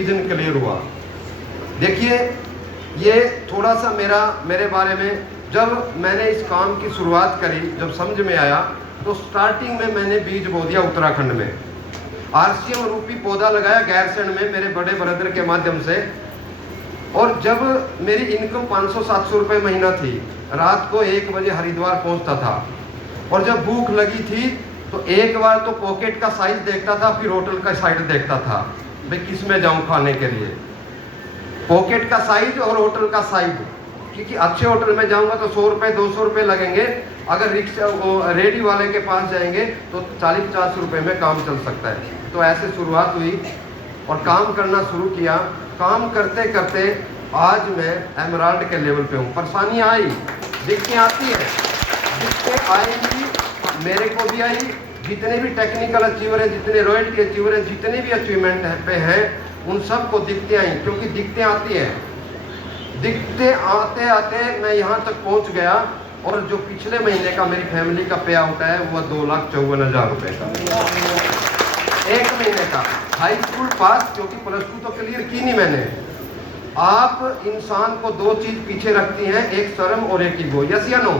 Vision clear हुआ। देखिए, ये थोड़ा सा मेरे बारे में, जब मैंने इस काम की शुरुआत करी, जब समझ में आया, तो स्टार्टिंग में मैंने बीज बो दिया उत्तराखंड में। आरसीएम रूपी पौधा लगाया गैरसैंण में मेरे बड़े ब्रदर के माध्यम से। और जब मेरी इनकम 500-700 रुपये महीना थी, रात को 1 बजे हरिद्वार पहुंचता था। और जब भूख लगी थी तो एक बार तो पॉकेट का साइज देखता था, फिर होटल का साइज देखता था, भाई किस में जाऊं खाने के लिए। पॉकेट का साइज और होटल का साइज, क्योंकि अच्छे होटल में जाऊंगा तो 100 रुपये 200 रुपये लगेंगे, अगर रिक्शा रेडी वाले के पास जाएंगे तो 40-50 रुपये में काम चल सकता है। तो ऐसे शुरुआत हुई और काम करना शुरू किया। काम करते करते आज मैं एमराल्ड के लेवल पे हूँ। परेशानियाँ आई, दिक्कतें आती है, दिक्कतें आएंगी, मेरे को भी आई। जितने भी टेक्निकल अचीवर हैं, जितने रॉयल्टी अचीवर हैं, जितने भी अचीवमेंट पे हैं, उन सबको दिक्कतें आई, क्योंकि दिक्कतें आती है। दिक्कतें आते आते मैं यहाँ तक पहुँच गया। और जो पिछले महीने का मेरी फैमिली का पे आउट है वो 2,54,000 रुपये का, 1 महीने का। हाई स्कूल पास, क्योंकि +2 तो क्लियर की नहीं मैंने। आप इंसान को 2 चीज पीछे रखती हैं, एक शर्म और एक ईगो। यस या नो?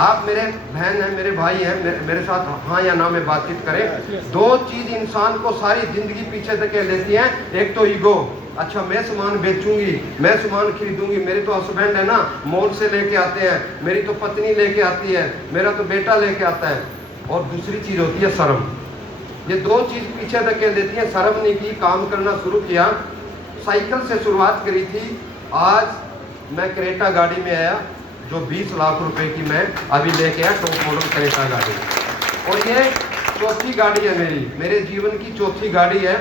आप मेरे बहन हैं, मेरे भाई हैं, मेरे साथ हाँ या ना में बातचीत करें। 2 चीज इंसान को सारी जिंदगी पीछे धकेल लेती हैं, एक तो ईगो, अच्छा मैं सामान बेचूंगी, मैं सामान खरीदूंगी, मेरे तो हस्बैंड है ना, मॉल से लेके आते हैं, मेरी तो पत्नी लेके आती है, मेरा तो बेटा लेके आता है। और दूसरी चीज होती है शर्म। ये 2 चीज पीछे धकेल देती है। शर्म नहीं की, काम करना शुरू किया। साइकिल से शुरुआत करी थी, आज मैं क्रेटा गाड़ी में आया, जो 20 लाख रुपए की मैं अभी लेके आया, टॉप मॉडल क्रेटा गाड़ी। और ये 4थी गाड़ी है मेरे जीवन की 4थी गाड़ी है,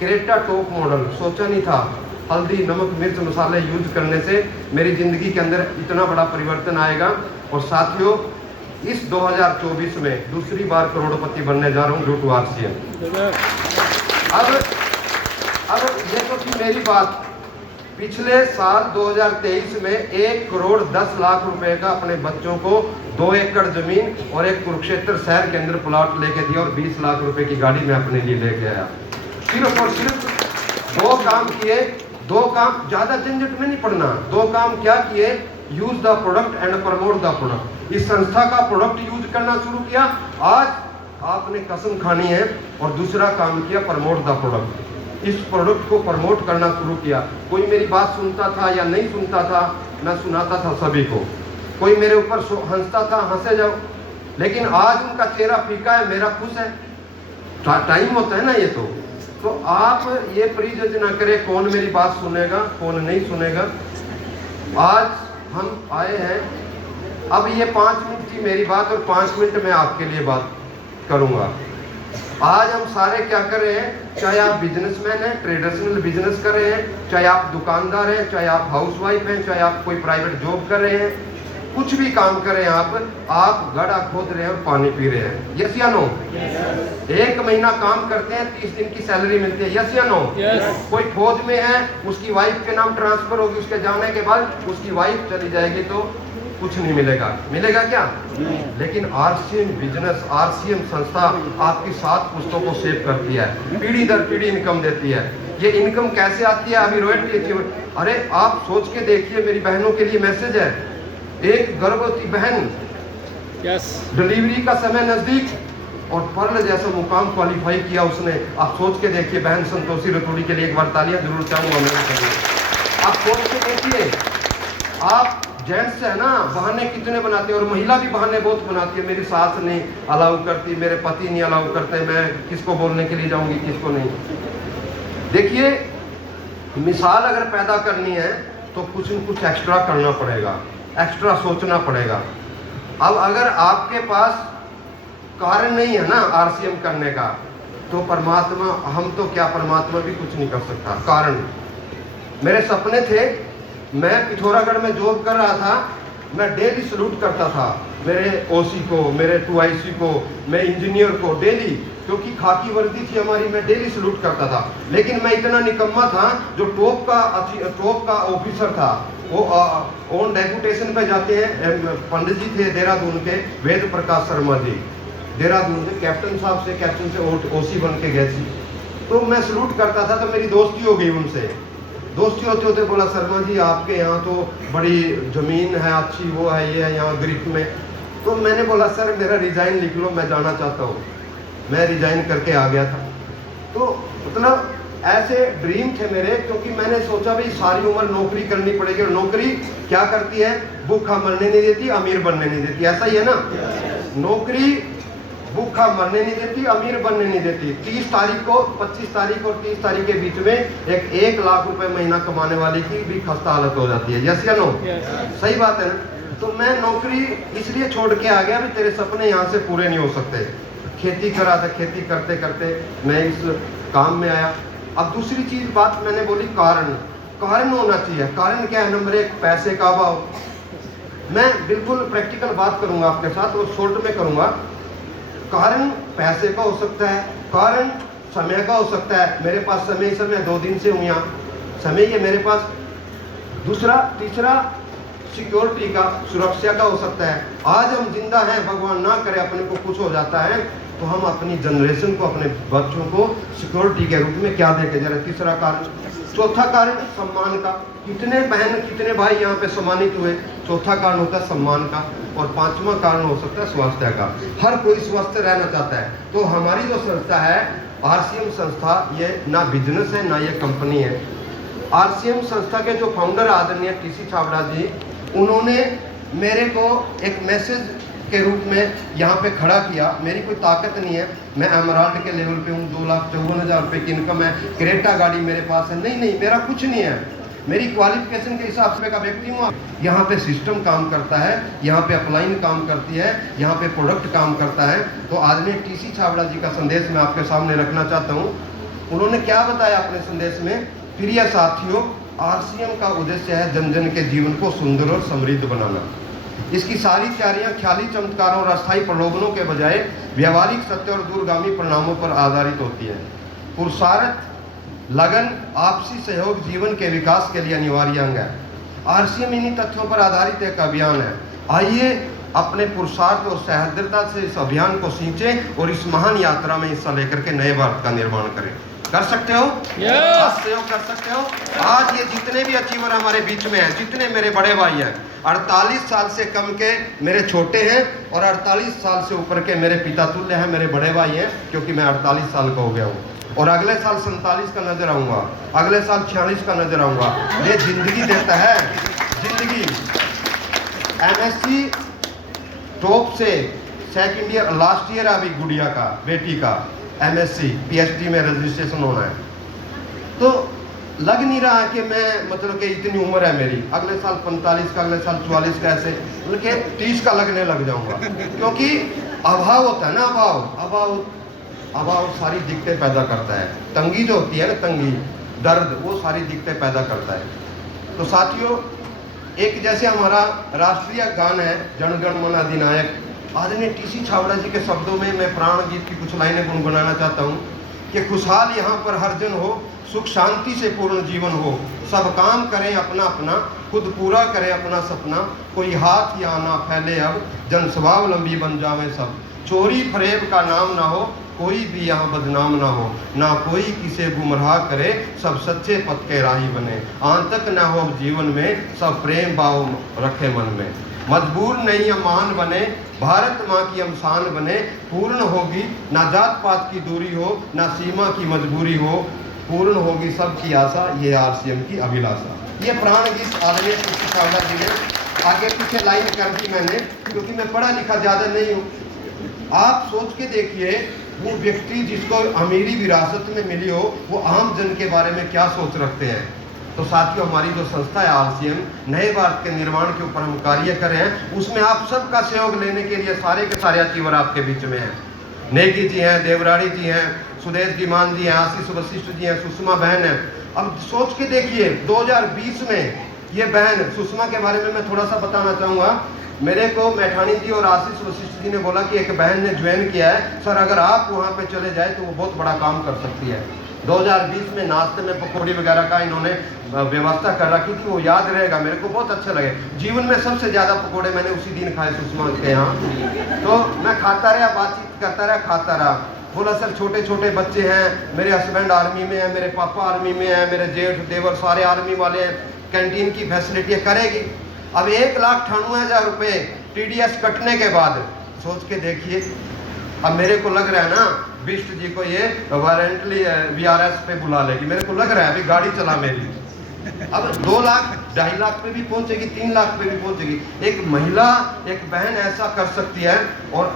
क्रेटा टॉप मॉडल। सोचा नहीं था हल्दी नमक मिर्च मसाले यूज करने से मेरी ज़िंदगी के अंदर इतना बड़ा परिवर्तन आएगा। और साथियों, इस 2024 में दूसरी बार करोड़पति बनने जा रहा हूँ ड्यू टू आरसीएम। अब ये तो थी मेरी बात। पिछले साल 2023 में 1,10,00,000 रुपए का अपने बच्चों को 2 एकड़ जमीन और एक कुरुक्षेत्र शहर के अंदर प्लॉट लेके दिया और 20 लाख रुपए की गाड़ी मैं अपने लिए लेके आया। सिर्फ और सिर्फ 2 काम किए। 2 काम, ज्यादा झंझट में नहीं पड़ना। 2 काम क्या किए? Use the product and promote the product. इस संस्था का प्रोडक्ट यूज करना शुरू किया, आज आपने कसम खानी है। और दूसरा काम किया, प्रमोट द प्रोडक्ट। इस प्रोडक्ट को प्रमोट करना शुरू किया। कोई मेरी बात सुनता था या नहीं सुनता था, मैं सुनाता था सभी को। कोई मेरे ऊपर हंसता था, हंसे जाओ, लेकिन आज उनका चेहरा फीका है, मेरा खुश है। टाइम होता है ना ये। तो आप ये प्रीजज ना करें कौन मेरी बात सुनेगा कौन नहीं सुनेगा। आज हम आए हैं, अब ये 5 मिनट थी मेरी बात और 5 मिनट में आपके लिए बात करूंगा। आज हम सारे क्या कर रहे हैं, चाहे आप बिजनेसमैन हैं, ट्रेडिशनल बिजनेस कर रहे हैं, चाहे आप दुकानदार हैं, चाहे आप हाउसवाइफ हैं, चाहे आप कोई प्राइवेट जॉब कर रहे हैं, कुछ भी काम कर रहे हैं आप गड्ढा खोद रहे हैं और पानी पी रहे हैं। यस या नो? 1 महीना काम करते हैं, 30 दिन की सैलरी मिलती है। यस या नो? कोई फौज में है, उसकी वाइफ के नाम ट्रांसफर होगी, उसके जाने के बाद उसकी वाइफ चली जाएगी तो कुछ नहीं मिलेगा। मिलेगा क्या? लेकिन आरसीएम बिजनेस, आरसीएम संस्था आपकी 7 पुश्तों को सेव करती है, पीढ़ी दर पीढ़ी इनकम देती है। ये इनकम कैसे आती है? अभी रॉयल्टी अचीवर। अरे आप सोच के देखिए, मेरी बहनों के लिए मैसेज है। एक गर्भवती बहन, डिलीवरी का समय नजदीक और पर्ल जैसा मुकाम क्वालिफाई किया उसने। आप सोच के देखिए, बहन संतोषी रतोड़ी के लिए एक बार तालियां जरूर चाहूंगा मैं। आप सोच के देखिए, आप जेंट्स है ना, बहाने कितने बनाते हैं, और महिला भी बहाने बहुत बनाती है। मेरी सास नहीं अलाउ करती, मेरे पति नहीं अलाउ करते, मैं किसको बोलने के लिए जाऊंगी, किसको नहीं। देखिए, मिसाल अगर पैदा करनी है तो कुछ न कुछ एक्स्ट्रा करना पड़ेगा, एक्स्ट्रा सोचना पड़ेगा। अब अगर आपके पास कारण नहीं है ना आरसीएम करने का, तो परमात्मा, हम तो क्या, परमात्मा भी कुछ नहीं कर सकता। कारण, मेरे सपने थे, मैं पिथौरागढ़ में जॉब कर रहा था, मैं डेली सलूट करता था मेरे ओसी को, मेरे 2IC को, मैं इंजीनियर को डेली, क्योंकि खाकी वर्दी थी हमारी, मैं डेली सलूट करता था। लेकिन मैं इतना निकम्मा था, जो टॉप का ऑफिसर था, वो ऑन डेपुटेशन पे जाते हैं। पंडित जी थे देहरादून के, वेद प्रकाश शर्मा जी, देहरादून से कैप्टन से ओसी बन के गए थे। तो मैं सलूट करता था, तो मेरी दोस्ती हो गई उनसे। दोस्ती होते होते बोला, शर्मा जी आपके यहाँ तो बड़ी ज़मीन है, अच्छी वो है, ये है यहाँ गिरफ्त में। तो मैंने बोला सर मेरा रिज़ाइन लिख लो, मैं जाना चाहता हूँ। मैं रिज़ाइन करके आ गया था। तो मतलब ऐसे ड्रीम थे मेरे, क्योंकि मैंने सोचा भाई सारी उम्र नौकरी करनी पड़ेगी, और नौकरी क्या करती है, भूखा मरने नहीं देती, अमीर बनने नहीं देती, ऐसा ही है ना। नौकरी भूखा मरने नहीं देती, अमीर बनने नहीं देती। 30 तारीख को, 25 तारीख और 30 तारीख के बीच में एक 1 लाख रुपए महीना कमाने वाले की भी खस्ता हालत हो जाती है। यस या नो? सही बात है ना। तो मैं नौकरी इसलिए छोड़ के आ गया भी तेरे सपने यहाँ से पूरे नहीं हो सकते। खेती करा था, खेती करते करते मैं इस काम में आया। अब दूसरी चीज बात मैंने बोली, कारण होना चाहिए। कारण क्या है? नंबर 1 पैसे का अभाव। मैं बिल्कुल प्रैक्टिकल बात करूंगा आपके साथ और शॉर्ट में करूंगा। कारण पैसे का हो सकता है, कारण समय का हो सकता है। मेरे पास समय 2 दिन से हूँ यहाँ, समय है मेरे पास। तीसरा सिक्योरिटी का, सुरक्षा का हो सकता है। आज हम जिंदा हैं, भगवान ना करे अपने को कुछ हो जाता है, तो हम अपनी जनरेशन को, अपने बच्चों को सिक्योरिटी के रूप में क्या देंगे जरा। तीसरा कारण। चौथा कारण सम्मान का। कितने बहन कितने भाई यहाँ पे सम्मानित हुए। चौथा कारण होता है सम्मान का। और 5वां कारण हो सकता है स्वास्थ्य का। हर कोई स्वस्थ रहना चाहता है। तो हमारी जो संस्था है आरसीएम संस्था, ये ना बिजनेस है ना ये कंपनी है। आरसीएम संस्था के जो फाउंडर आदरणीय टीसी छाबड़ा जी, उन्होंने मेरे को एक मैसेज के रूप में यहाँ पे खड़ा किया। मेरी कोई ताकत नहीं है, मैं एमराल्ड के लेवल पे हूँ, 2,54,000 रुपये की इनकम है, क्रेटा गाड़ी मेरे पास है। नहीं, मेरा कुछ नहीं है। मेरी क्वालिफिकेशन के हिसाब से का व्यक्ति हूँ। यहाँ पे सिस्टम काम करता है, यहाँ पे अपलाइन काम करती है, यहाँ पे प्रोडक्ट काम करता है। तो आदरणीय टीसी छाबड़ा जी का संदेश मैं आपके सामने रखना चाहता हूँ। उन्होंने क्या बताया अपने संदेश में? प्रिय साथियों, आरसीएम का उद्देश्य है जन जन के जीवन को सुंदर और समृद्ध बनाना। इसकी सारी तैयारियां ख्याली चमत्कारों और अस्थायी प्रलोभनों के बजाय व्यवहारिक सत्य और दूरगामी परिणामों पर आधारित होती है। पुरुषार्थ, लगन, आपसी सहयोग जीवन के विकास के लिए अनिवार्य अंग है। आरसीएम इन्हीं तथ्यों पर आधारित एक अभियान है। आइए अपने पुरुषार्थ और सहृदयता से इस अभियान को सींचें और इस महान यात्रा में हिस्सा लेकर के नए भारत का निर्माण करें। कर सकते हो? आप सहयोग कर सकते हो। आज ये जितने भी अचीवर हमारे बीच में हैं, जितने मेरे बड़े भाई हैं, 48 साल से कम के मेरे छोटे हैं और 48 साल से ऊपर के मेरे पिता तुल्य हैं, मेरे बड़े भाई हैं, क्योंकि मैं 48 साल का हो गया हूँ। और अगले साल 47 का नजर आऊंगा, अगले साल 46 का नजर आऊंगा। ये जिंदगी देता है, जिंदगी। एमएससी टॉप से सेकंड ईयर, लास्ट ईयर अभी गुड़िया का, बेटी का एमएससी पीएचडी में रजिस्ट्रेशन होना है। तो लग नहीं रहा कि मैं, मतलब कि इतनी उम्र है मेरी, अगले साल 45 का, अगले साल 44 का, ऐसे मतलब कि 30 का लगने लग जाऊंगा। क्योंकि अभाव होता है ना, अभाव सारी दिक्कतें पैदा करता है। तंगी जो होती है ना, तंगी, दर्द, वो सारी दिक्कतें पैदा करता है। तो साथियों, एक जैसे हमारा राष्ट्रीय गान है जन गण मन अधिनायक, आदरणीय टीसी छाबड़ा जी के शब्दों में मैं प्राण गीत की कुछ लाइनें गुनगुनाना चाहता हूँ कि खुशहाल यहाँ पर हर जन हो, सुख शांति से पूर्ण जीवन हो, सब काम करें अपना अपना, खुद पूरा करें अपना सपना, कोई हाथ या ना फैले अब, जन स्वावलंबी बन जावे सब, चोरी फरेब का नाम ना हो, कोई भी यहाँ बदनाम ना हो, ना कोई किसे गुमराह करे, सब सच्चे पथ के राही बने, आंतक ना हो जीवन में, सब प्रेम भाव रखे मन में, मजबूर नहीं मान बने, भारत माँ की हम शान बने, पूर्ण होगी ना जात पात की दूरी हो, ना सीमा की मजबूरी हो, पूर्ण होगी सबकी आशा, ये आरसीएम की अभिलाषा। ये प्राण गीत आदरणीय टीसी छाबड़ा जी ने आगे पीछे लाइन कर दी मैंने, क्योंकि मैं पढ़ा लिखा ज़्यादा नहीं हूँ। आप सोच के देखिए, वो व्यक्ति जिसको अमीरी विरासत में मिली हो, वो आम जन के बारे में क्या सोच रखते हैं। तो साथियों, हमारी जो संस्था है आरसीएम, नए भारत के निर्माण के ऊपर हम कार्य कर रहे हैं। उसमें आप सबका सहयोग लेने के लिए सारे के सारे अचीवर आपके बीच में हैं। नेगी जी हैं, देवराड़ी जी हैं, सुदेश गिमान जी हैं, आशीष वशिष्ठ जी हैं, सुषमा बहन है। अब सोच के देखिए, 2020 में ये बहन सुषमा के बारे में मैं थोड़ा सा बताना चाहूँगा। मेरे को मैठानी जी और आशीष वशिष्ठ जी ने बोला कि एक बहन ने ज्वाइन किया है सर, अगर आप वहाँ पे चले जाए तो वो बहुत बड़ा काम कर सकती है। 2020 में नाश्ते में पकौड़ी वगैरह का इन्होंने व्यवस्था कर रखी थी, वो याद रहेगा, मेरे को बहुत अच्छा लगे। जीवन में सबसे ज़्यादा पकौड़े मैंने उसी दिन खाए सुषमा के यहाँ। तो मैं खाता रहा, बातचीत करता रहा, खाता रहा। बोला सर छोटे छोटे बच्चे हैं, मेरे हस्बैंड आर्मी में है, मेरे पापा आर्मी में है, मेरे जेठ देवर सारे आर्मी वाले हैं, कैंटीन की फैसिलिटी करेगी। अब 1,98,000 रुपये TDS कटने के बाद सोच के देखिए, अब मेरे को लग रहा है ना बिष्ट जी को ये वारंटली VRS पे बुला लेगी, मेरे को लग रहा है अभी गाड़ी चला मेरी। अब 2 लाख 2.5 लाख पे भी पहुंचेगी, 3 लाख पे भी पहुंचेगी। एक महिला एक बहन ऐसा कर सकती है। और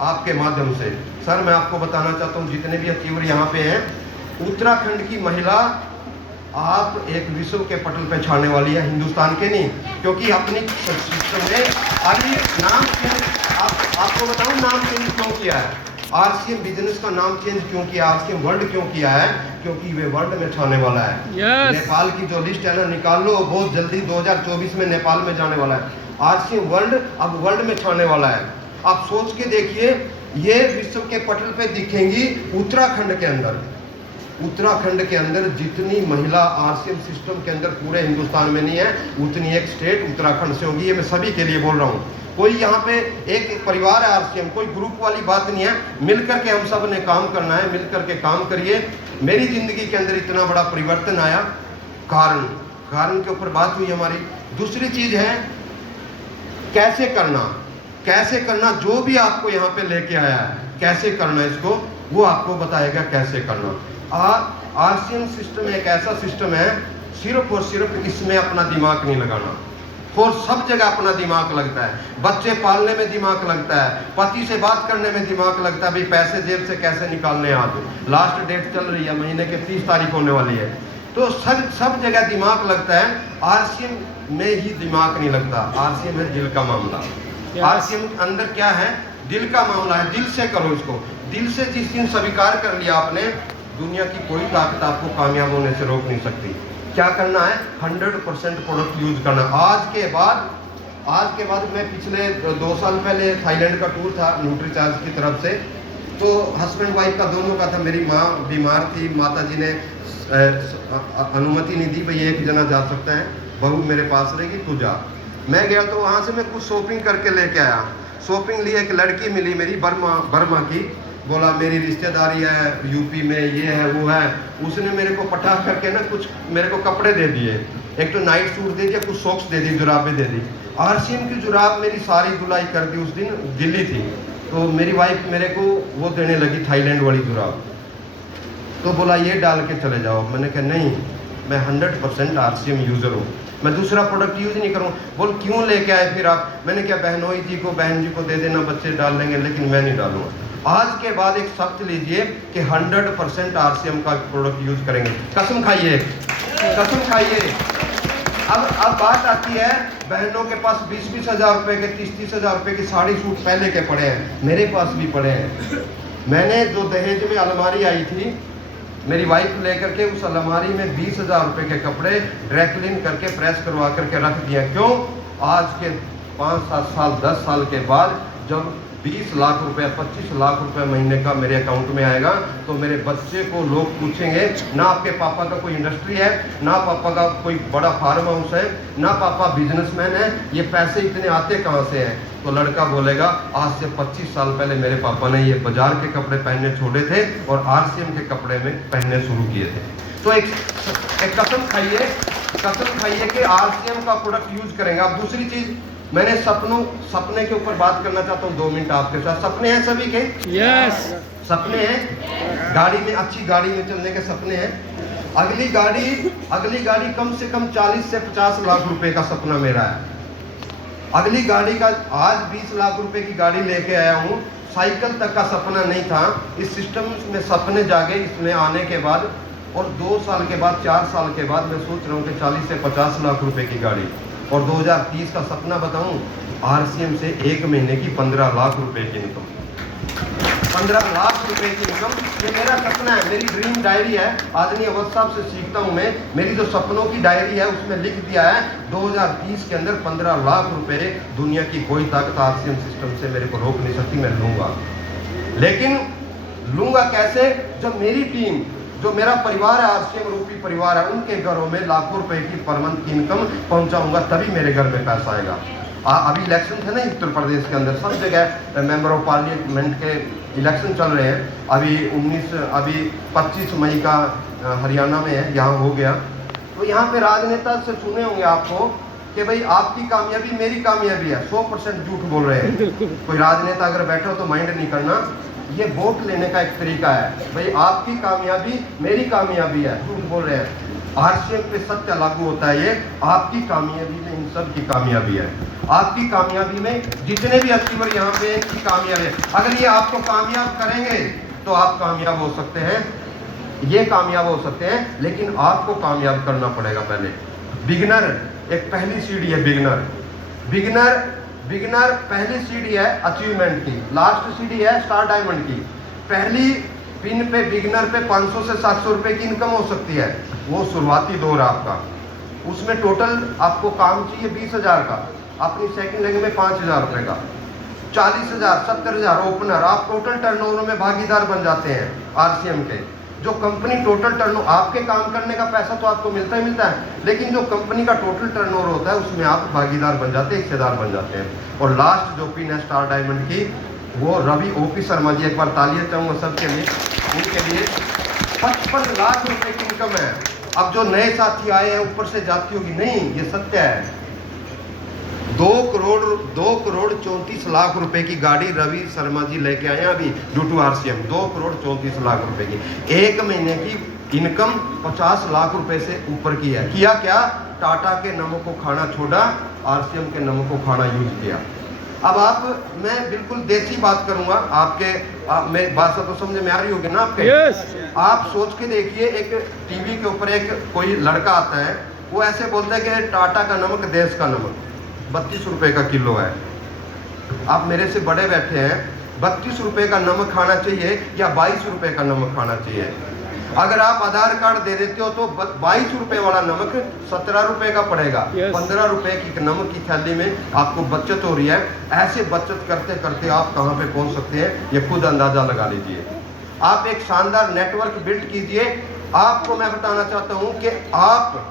आपके माध्यम से सर मैं आपको बताना चाहता हूँ, जितने भी अचीवर यहाँ पे हैं, उत्तराखंड की महिला आप एक विश्व के पटल पे छाने वाली है, हिंदुस्तान के नहीं, क्योंकि अपनी सिस्टम ने अभी नाम चेंज, आपको बताऊं नाम चेंज क्यों किया है। RCM बिजनेस का नाम चेंज क्यों किया, RCM वर्ल्ड क्यों किया है, क्योंकि वे वर्ल्ड में छाने वाला है। नेपाल की जो लिस्ट है ना निकाल लो, बहुत जल्दी 2024 में नेपाल में जाने वाला है। RCM वर्ल्ड अब वर्ल्ड में छाने वाला है। आप सोच के देखिए, ये विश्व के पटल पे दिखेंगी उत्तराखंड के अंदर। उत्तराखंड के अंदर जितनी महिला RCM सिस्टम के अंदर पूरे हिंदुस्तान में नहीं है, उतनी एक स्टेट उत्तराखंड से होगी। ये मैं सभी के लिए बोल रहा हूँ। कोई यहाँ पे एक परिवार है RCM, कोई ग्रुप वाली बात नहीं है। मिलकर के हम सब ने काम करना है, मिलकर के काम करिए। मेरी जिंदगी के अंदर इतना बड़ा परिवर्तन आया, कारण के ऊपर बात हुई हमारी। दूसरी चीज है कैसे करना, जो भी आपको यहाँ पे लेके आया है कैसे करना इसको, वो आपको बताएगा कैसे करना। RCM सिस्टम एक ऐसा सिस्टम है, सिर्फ और सिर्फ इसमें अपना दिमाग नहीं लगाना। और सब जगह अपना दिमाग लगता है, बच्चे पालने में दिमाग लगता है, पति से बात करने में दिमाग लगता है, भाई पैसे जेब से कैसे निकालने आज लास्ट डेट चल रही है, महीने के 30 तारीख होने वाली है, तो सब जगह दिमाग लगता है। RCM में ही दिमाग नहीं लगता। RCM है दिल का मामला। RCM अंदर क्या है, दिल का मामला है। दिल से करो इसको, दिल से जिस दिन स्वीकार कर लिया आपने, दुनिया की कोई ताकत आपको कामयाब होने से रोक नहीं सकती। क्या करना है, 100% प्रोडक्ट यूज करना। आज के बाद मैं पिछले 2 साल पहले थाईलैंड का टूर था न्यूट्रीचार्ज की तरफ से, तो हस्बैंड वाइफ का दोनों का था। मेरी माँ बीमार थी, माता जी ने अनुमति नहीं दी, भाई एक जना जा सकता है, बहू मेरे पास रहेगी, तू जा। मैं गया तो वहाँ से मैं कुछ शॉपिंग करके लेके आया। शॉपिंग लिए, एक लड़की मिली मेरी बर्मा की, बोला मेरी रिश्तेदारी है यूपी में, ये है वो है। उसने मेरे को पटाख करके ना कुछ मेरे को कपड़े दे दिए, एक तो नाइट सूट दे दिया, कुछ सॉक्स दे दी, जुराबें दे दी। RCM की जुराब मेरी सारी धुलाई कर दी। उस दिन गिल्ली थी, तो मेरी वाइफ मेरे को वो देने लगी थाईलैंड वाली जुराब, तो बोला ये डाल के चले जाओ। मैंने कहा नहीं, मैं 100% RCM यूज़र हूँ, मैं दूसरा प्रोडक्ट यूज नहीं करूँ। बोल क्यों लेके आए फिर आप? मैंने क्या बहनोई जी को, बहन जी को दे देना, बच्चे डाल लेंगे, लेकिन मैं नहीं डालूंगा। आज के बाद एक शब्द लीजिए कि 100% RCM का प्रोडक्ट यूज करेंगे। कसम खाइए, कसम खाइए। अब बात आती है, बहनों के पास 20-20 हज़ार रुपए के, 30-30 हज़ार रुपए की साड़ी सूट पहले के पड़े हैं, मेरे पास भी पड़े हैं। मैंने जो दहेज में अलमारी आई थी, मेरी वाइफ लेकर के उस अलमारी में 20 हज़ार रुपए के कपड़े ड्राई क्लीन करके प्रेस करवा करके रख दिया। क्यों? आज के 5-7 साल 10 साल के बाद जब 20 लाख रुपए 25 लाख रुपए महीने का मेरे अकाउंट में आएगा, तो मेरे बच्चे को लोग पूछेंगे, ना आपके पापा का कोई इंडस्ट्री है, ना पापा का कोई बड़ा फार्म हाउस है, ना पापा बिजनेसमैन है, ये पैसे इतने आते कहाँ से हैं? तो लड़का बोलेगा आज से 25 साल पहले मेरे पापा ने ये बाजार के कपड़े पहनने छोड़े थे और RCM के कपड़े में पहनने शुरू किए थे। तो एक कसम खाइए कि RCM का प्रोडक्ट यूज करेंगे आप। दूसरी चीज, मैंने सपने के ऊपर बात करना चाहता हूँ 2 मिनट आपके साथ। सपने हैं सभी के? यस, सपने हैं। गाड़ी में, अच्छी गाड़ी में चलने के सपने हैं। अगली गाड़ी कम से कम 40 से 50 लाख रुपए का सपना मेरा है। अगली गाड़ी का, आज 20 लाख रुपए की गाड़ी लेके आया हूँ, साइकिल तक का सपना नहीं था। इस सिस्टम में सपने जागे इसमें आने के बाद, और 2 साल के बाद, 4 साल के बाद मैं सोच रहा हूँ कि 40 से 50 लाख रुपए की गाड़ी। और 2030 का सपना बताऊं, RCM से 1 महीने की 15 लाख रुपए की इनकम। 15 लाख रुपए की इनकम, ये मेरा सपना है, मेरी ड्रीम डायरी है। आदरणीय अवस्था साहब से सीखता हूं मैं, मेरी जो सपनों की डायरी है उसमें लिख दिया है 2030 के अंदर 15 लाख रुपए दुनिया की कोई ताकत RCM सिस्टम से मेरे को रोक नहीं सकती। मैं लूंगा, लेकिन लूंगा कैसे? जब मेरी टीम, जो मेरा परिवार है, RCM रूपी परिवार है, उनके घरों में लाखों रुपए की पर मंथ की इनकम पहुंचाऊंगा, तभी मेरे घर में पैसा आएगा। अभी इलेक्शन थे ना उत्तर प्रदेश के अंदर, सब जगह मेंबर ऑफ पार्लियामेंट के इलेक्शन चल रहे हैं, अभी 25 मई का हरियाणा में है, यहाँ हो गया। तो यहाँ पे राजनेता से सुने होंगे आपको कि भाई आपकी कामयाबी मेरी कामयाबी है, 100% झूठ बोल रहे हैं। कोई राजनेता अगर बैठा हो तो माइंड नहीं करना, ये वोट लेने का एक तरीका है। भाई आपकी कामयाबी मेरी कामयाबी है, झूठ बोल रहे हैं। आरसीएम पे सत्य लागू होता है, ये आपकी कामयाबी में इन सब की कामयाबी है। आपकी कामयाबी में जितने भी अचीवर यहाँ पे इनकी कामयाबी है। अगर ये आपको कामयाब करेंगे तो आप कामयाब हो सकते हैं, ये कामयाब हो सकते हैं, लेकिन आपको कामयाब करना पड़ेगा पहले। बिगिनर एक पहली सीढ़ी है, बिगिनर पहली सीढ़ी है अचीवमेंट की, लास्ट सीढ़ी है स्टार डायमंड की। पहली पिन पे बिगिनर पे 500 से 700 रुपए की इनकम हो सकती है, वो शुरुआती दौर है आपका। उसमें टोटल आपको काम चाहिए 20,000 का, अपनी सेकंड लेग में 5,000 रुपए का, 40,000 70,000 ओपनर, आप टोटल टर्नओवर में भागीदार बन जाते हैं आरसीएम के। जो कंपनी टोटल टर्नओवर, आपके काम करने का पैसा तो आपको मिलता ही मिलता है, लेकिन जो कंपनी का टोटल टर्नओवर होता है उसमें आप भागीदार बन जाते हैं, हिस्सेदार बन जाते हैं। और लास्ट जो पिन है स्टार डायमंड की, वो रवि ओपी शर्मा जी, एक बार तालियां चाहूँगा सबके लिए, उनके लिए 55 लाख रुपए की इनकम है। अब जो नए साथी आए हैं ऊपर से जातियों की नहीं, ये सत्य है। 2 करोड़ 34 लाख रुपए की गाड़ी रवि शर्मा जी लेके आए हैं अभी due to RCM. 2 crore 34 lakh रुपए की एक महीने की इनकम 50 लाख रुपए से ऊपर की है। किया क्या? टाटा के नमक को खाना छोड़ा, आरसीएम के नमक को खाना यूज किया। अब मैं बिल्कुल देसी बात करूंगा, मेरी बात तो समझ में आ रही होगी ना आपके? आप सोच के देखिए, एक टीवी के ऊपर एक कोई लड़का आता है, वो ऐसे बोलता है कि टाटा का नमक देश का नमक 32 रुपए का किलो है। आप मेरे से बड़े बैठे हैं, 32 रुपए का नमक खाना चाहिए या 22 रुपए का नमक खाना चाहिए? अगर आप आधार कार्ड दे देते हो तो 22 रुपए वाला नमक 17 रुपए का पड़ेगा। 15 रुपए की नमक की थैली में आपको बचत हो रही है। ऐसे बचत करते करते आप कहाँ पे पहुंच सकते हैं, ये खुद अंदाजा लगा लीजिए। आप एक शानदार नेटवर्क बिल्ड कीजिए। आपको मैं बताना चाहता हूं कि आप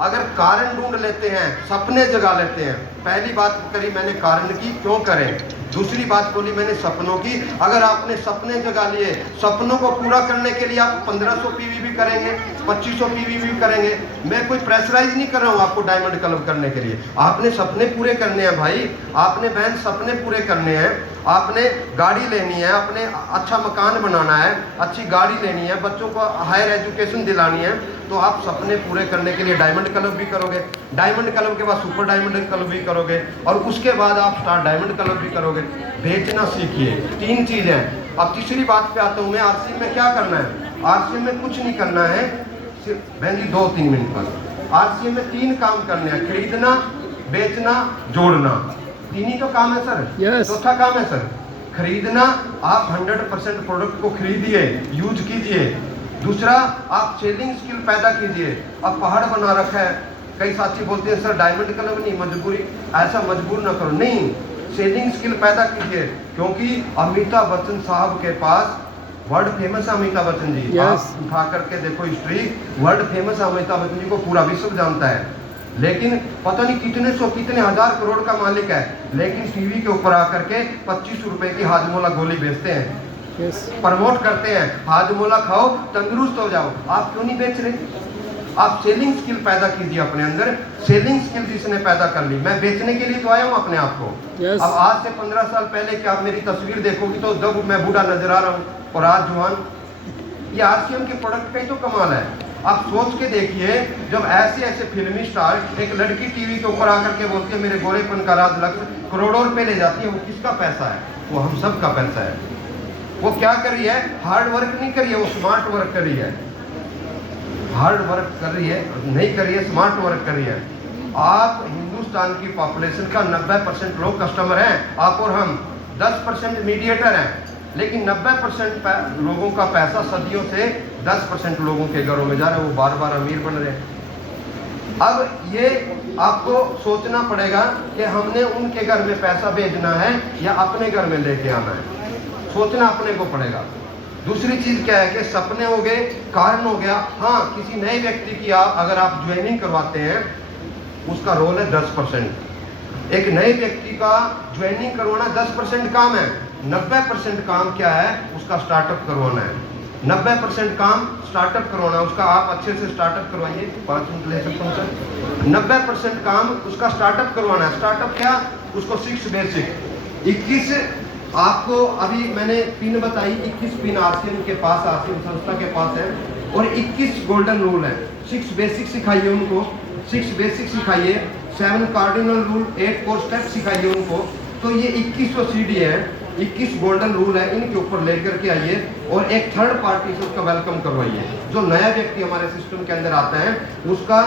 अगर कारण ढूंढ लेते हैं, सपने जगा लेते हैं। पहली बात करी मैंने कारण की, क्यों करें। दूसरी बात बोली मैंने सपनों की। अगर आपने सपने जगा लिए, सपनों को पूरा करने के लिए आप 1500 पीवी भी करेंगे, 2500 पीवी भी करेंगे। मैं कोई प्रेशराइज नहीं कर रहा हूँ आपको डायमंड क्लब करने के लिए। आपने सपने पूरे करने हैं भाई, आपने बहन सपने पूरे करने हैं। आपने गाड़ी लेनी है, अपने अच्छा मकान बनाना है, अच्छी गाड़ी लेनी है, बच्चों को हायर एजुकेशन दिलानी है, तो आप सपने पूरे करने के लिए डायमंड क्लब भी करोगे। डायमंड क्लब के बाद सुपर डायमंड क्लब भी करोगे, और उसके बाद आप स्टार डायमंड क्लब भी करोगे। बेचना सीखिए। 3 चीज़ हैं। अब तीसरी बात पे आता हूँ मैं, आरसीएम में क्या करना है? आरसीएम में कुछ नहीं करना है, सिर्फ बहन जी 2-3 मिनट पर। आरसीएम में 3 काम करने हैं, खरीदना, बेचना, जोड़ना। 3 ही तो काम है सर। चौथा काम है सर खरीदना। आप 100% प्रोडक्ट को खरीदिए, यूज कीजिए। दूसरा, आप सेलिंग स्किल पैदा कीजिए। अब पहाड़ बना रखा है, कई साथी बोलते हैं सर डायमंड क्लब नहीं, मजबूरी, ऐसा मजबूर ना करो। नहीं, सेलिंग स्किल पैदा कीजिए, क्योंकि अमिताभ बच्चन साहब के पास वर्ल्ड फेमस है। अमिताभ बच्चन जी, आप उठा करके देखो हिस्ट्री, वर्ल्ड फेमस है। अमिताभ बच्चन जी को पूरा विश्व जानता है, लेकिन पता नहीं कितने हजार करोड़ का मालिक है, लेकिन टीवी के ऊपर आकर के 25 रुपए की हाजमोला गोली बेचते हैं। प्रमोट करते हैं, हाजमोला खाओ तंदुरुस्त हो जाओ। आप क्यों नहीं बेच रहे? आप सेलिंग स्किल पैदा कीजिए अपने अंदर। सेलिंग स्किल जिसने पैदा कर ली, मैं बेचने के लिए तो आया हूँ अपने आप को। अब आज से 15 साल पहले क्या आप मेरी तस्वीर देखोगी तो जब मैं बूढ़ा नजर आ रहा हूँ और आज जवान, ये आरसीएम के प्रोडक्ट का ही तो कमाल है। आप सोच के देखिए, जब ऐसे फिल्मी स्टार, एक लड़की टीवी के ऊपर आकर के बोलती है मेरे गोरेपन का राज लक्ष्य, करोड़ों रुपए ले जाती है, वो किसका पैसा है? वो हम सब का पैसा है। वो क्या करी है? हार्ड वर्क नहीं करी है, वो स्मार्ट वर्क करी है। हार्ड वर्क कर रही है नहीं करी है, स्मार्ट वर्क करी है। आप हिंदुस्तान की पॉपुलेशन का 90% लोग कस्टमर हैं, आप और हम 10% मीडिएटर हैं, लेकिन 90% लोगों का पैसा सदियों से 10% लोगों के घरों में जा रहा है, वो बार बार अमीर बन रहे हैं। अब ये आपको सोचना पड़ेगा कि हमने उनके घर में पैसा भेजना है या अपने घर में लेके आना है, सोचना अपने को पड़ेगा। दूसरी चीज क्या है कि सपने हो गए, कारण हो गया। हाँ, किसी नए व्यक्ति की अगर आप ज्वाइनिंग करवाते हैं, उसका रोल है 10%। एक नए व्यक्ति का ज्वाइनिंग करवाना 10% काम है। 90% काम क्या है, उसका स्टार्टअप करवाना है। 90% काम स्टार्टअप करवाना है उसका। आप अच्छे से स्टार्टअप करवाइए, 5 मिनट ले सकता हूँ सर। 90% काम उसका स्टार्टअप करवाना है। स्टार्टअप क्या, उसको 6 बेसिक 21 आपको अभी मैंने पिन बताई, 21 पिन आरसीएम के पास, आरसीएम संस्था के पास है, और 21 गोल्डन रूल है। 6 बेसिक सिखाइए उनको, 6 बेसिक सिखाइए, 7 कार्डिनल रूल, 8 कोर स्टेप सिखाइए उनको। तो ये 21 सीडी है, 21 गोल्डन रूल है, इनके ऊपर लेकर के आइए और एक थर्ड पार्टी से उसका वेलकम करवाइए। जो नया व्यक्ति हमारे सिस्टम के अंदर आता है उसका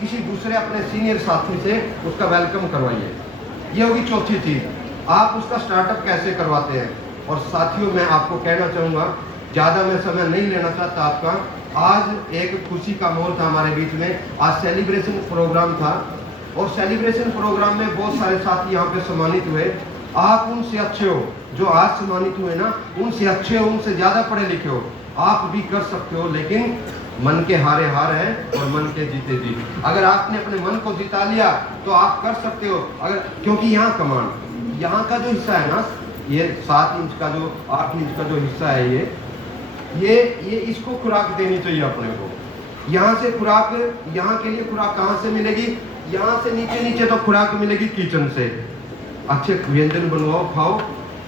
किसी दूसरे अपने सीनियर साथी से उसका वेलकम करवाइए। ये होगी चौथी चीज़। आप उसका स्टार्टअप कैसे करवाते हैं। और साथियों, मैं आपको कहना चाहूँगा, ज़्यादा मैं समय नहीं लेना चाहता आपका। आज एक खुशी का माहौल था हमारे बीच में। आज सेलिब्रेशन प्रोग्राम था और सेलिब्रेशन प्रोग्राम में बहुत सारे साथी यहाँ पे सम्मानित हुए। आप उनसे अच्छे हो, जो आज सम्मानित हुए ना, उनसे अच्छे हो, उनसे ज़्यादा पढ़े लिखे हो, आप भी कर सकते हो। लेकिन मन के हारे हार है और मन के जीते जीत। अगर आपने अपने मन को जिता लिया तो आप कर सकते हो। अगर, क्योंकि यहाँ कमांड, यहाँ का जो हिस्सा है ना, ये 7 इंच का जो 8 इंच का जो हिस्सा है, ये इसको खुराक देनी चाहिए अपने को। यहाँ से खुराक, यहाँ के लिए खुराक कहाँ से मिलेगी, यहाँ से नीचे नीचे तो खुराक मिलेगी किचन से। अच्छे व्यंजन बनवाओ, खाओ,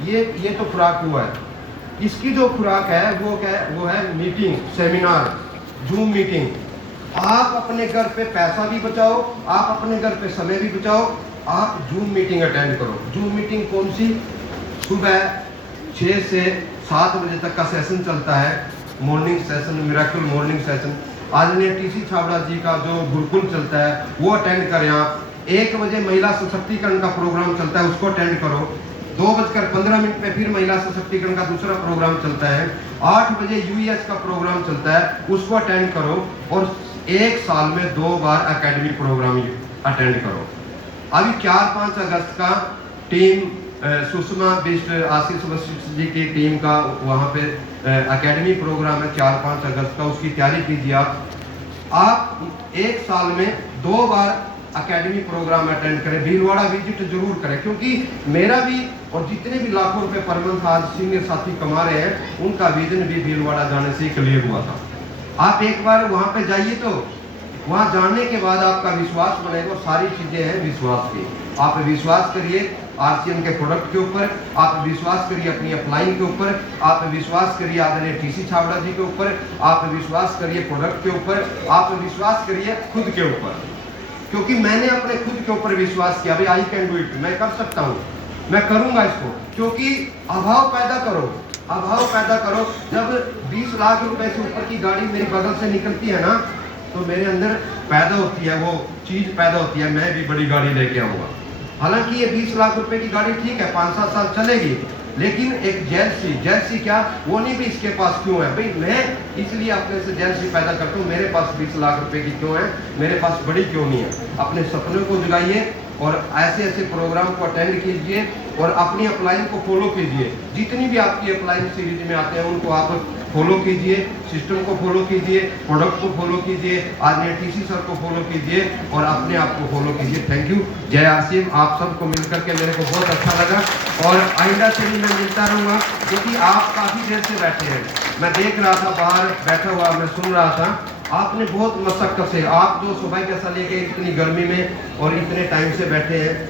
ये तो खुराक हुआ है। इसकी जो खुराक है वो क्या है, वो है मीटिंग, सेमिनार, जूम मीटिंग। आप अपने घर पे पैसा भी बचाओ, आप अपने घर पे समय भी बचाओ, आप जूम मीटिंग अटेंड करो। जूम मीटिंग कौन सी, सुबह 6 से 7 बजे तक का सेशन चलता है, morning session, miracle morning session. आदरणीय टीसी छाबड़ा जी का जो गुरुकुल चलता है वो अटेंड करें आप। 1 बजे महिला सशक्तिकरण का प्रोग्राम चलता है, उसको अटेंड करो। 2:15 पे फिर महिला सशक्तिकरण का दूसरा प्रोग्राम चलता है। 8 बजे यूएस का प्रोग्राम चलता है, उसको अटेंड करो। और 1 साल में 2 बार एकेडमिक प्रोग्राम अटेंड करो। अभी 4-5 अगस्त का टीम सुषमा बिष्ट, आशीष वशिष्ठ जी की टीम का वहाँ पे एकेडमी प्रोग्राम है 4-5 अगस्त का, उसकी तैयारी कीजिए आप 1 साल में 2 बार एकेडमी प्रोग्राम अटेंड करें। भीलवाड़ा विजिट जरूर करें, क्योंकि मेरा भी और जितने भी लाखों रुपए पर मंथ आज सीनियर साथी कमा रहे हैं, उनका विजन भी भीलवाड़ा जाने से क्लियर हुआ था। आप एक बार वहाँ पे जाइए तो वहाँ जाने के बाद आपका विश्वास बनेगा। और सारी चीज़ें हैं विश्वास की। आप विश्वास करिए आरसीएम के प्रोडक्ट के ऊपर, आप विश्वास करिए अपनी अपलाइन के ऊपर, आप विश्वास करिए आदरणीय टीसी छाबड़ा जी के ऊपर, आप विश्वास करिए प्रोडक्ट के ऊपर, आप विश्वास करिए खुद के ऊपर। क्योंकि मैंने अपने खुद के ऊपर विश्वास किया, भाई आई कैन डू इट, मैं कर सकता हूँ, मैं करूँगा इसको। क्योंकि अभाव पैदा करो, अभाव पैदा करो। जब 20 लाख रुपए से ऊपर की गाड़ी मेरी बगल से निकलती है ना, तो मेरे अंदर पैदा होती है, वो चीज़ पैदा होती है, मैं भी बड़ी गाड़ी लेके आऊँगा। हालांकि ये 20 लाख रुपए की गाड़ी ठीक है, 5-7 साल चलेगी, लेकिन एक जेलसी क्या, वो नहीं भी इसके पास क्यों है। भाई मैं इसलिए अपने से जेलसी पैदा करता हूँ, मेरे पास 20 लाख रुपए की क्यों है, मेरे पास बड़ी क्यों नहीं है। अपने सपनों को जगाइए और ऐसे ऐसे प्रोग्राम को अटेंड कीजिए और अपनी अपलाइन को फॉलो कीजिए। जितनी भी आपकी अपलाइन सीरीज में आते हैं उनको आप फॉलो कीजिए, सिस्टम को फॉलो कीजिए, प्रोडक्ट को फॉलो कीजिए, आदरणीय टीसी सर को फॉलो कीजिए और अपने आप को फॉलो कीजिए। Thank you. जय आरसीएम। आप सबको मिलकर के मेरे को बहुत अच्छा लगा और आइंदा से भी मैं मिलता रहूँगा, क्योंकि आप काफ़ी देर से बैठे हैं। मैं देख रहा था बाहर बैठा हुआ, मैं सुन रहा था, आपने बहुत मशक्कत से, आप जो सुबह कैसा लेके इतनी गर्मी में और इतने टाइम से बैठे हैं,